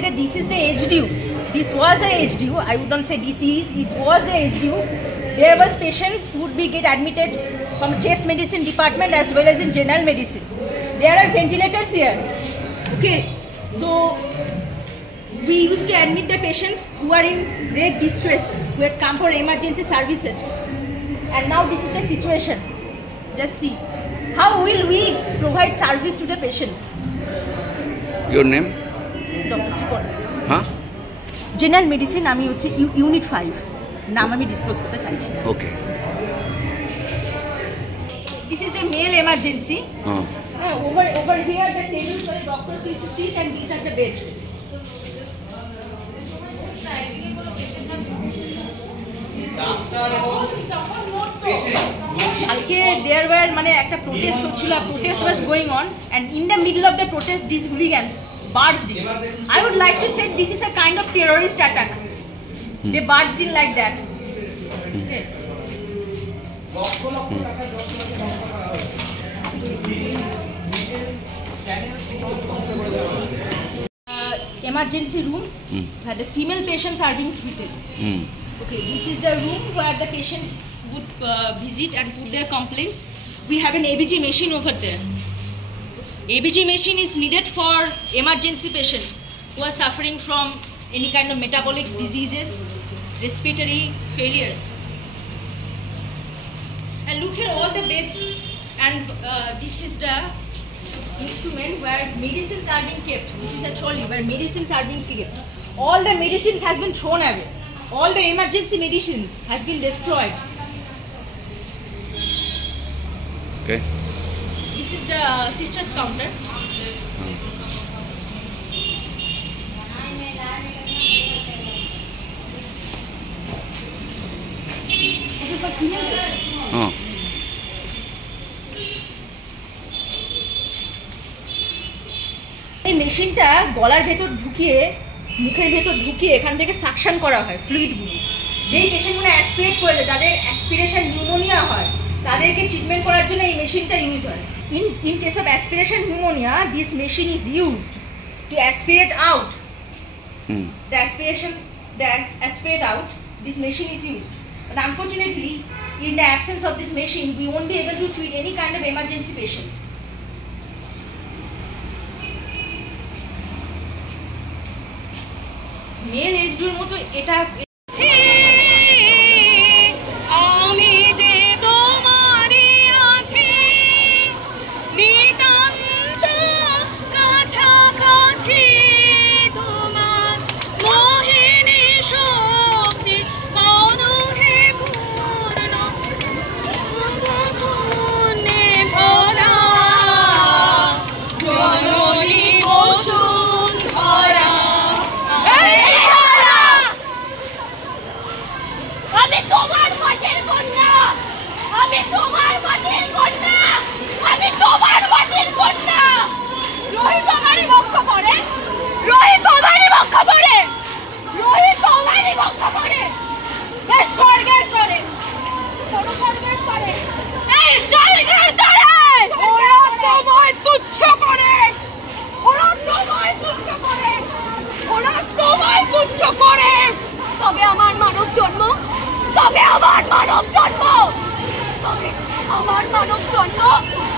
say that this is the HDU. This was a HDU. I would not say this is. It was a HDU. There was patients who would be get admitted from chest medicine department as well as in general medicine. There are ventilators here. Okay, so we used to admit the patients who are in great distress, who had come for emergency services. And now this is the situation. Just see. How will we provide service to the patients? Your name? Dr. Sipon. Huh? General medicine, I mean, Unit 5. Naam ami disclose korte chaichi. Okay. This is a male emergency. Over here, the tables where the doctors used to sit, and these are the beds. There were protest was going on, and in the middle of the protest, these hooligans barged in. I would like to say this is a kind of terrorist attack. They barged in like that. Okay. Emergency room where the female patients are being treated. Okay, this is the room where the patients would visit and put their complaints. We have an ABG machine over there. ABG machine is needed for emergency patients who are suffering from any kind of metabolic diseases, respiratory failures. And look here, all the beds, and this is the instrument where medicines are being kept. This is a trolley where medicines are being kept. All the medicines has been thrown away. All the emergency medicines has been destroyed. Okay. This is the sister's counter. This is for female patients. এই মেশিনটা গলার ভেতর ঢুকিয়ে মুখের ভেতর ঢুকিয়ে এখান থেকে সাকশন করা হয় ফ্লুইডগুলো। যেই পেশেন্টগুলো অ্যাসপিরেট করলে তাদের অ্যাসপিরেশন নিউমোনিয়া হয়, তাদেরকে ট্রিটমেন্ট করার জন্য এই মেশিনটা ইউজ হয়। In case of aspiration pneumonia, this machine is used to aspirate out. The aspirate out, this machine is used. But unfortunately, in the absence of this machine, we won't be able to treat any kind of emergency patients. Male এইচডির মতো এটা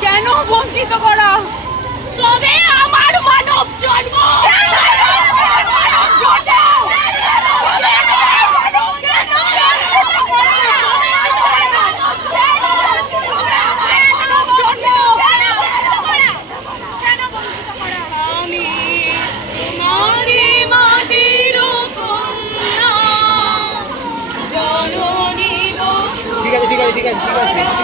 কেন বঞ্চিত করা? তবে আমার মানব জন্ম ঠিক আছে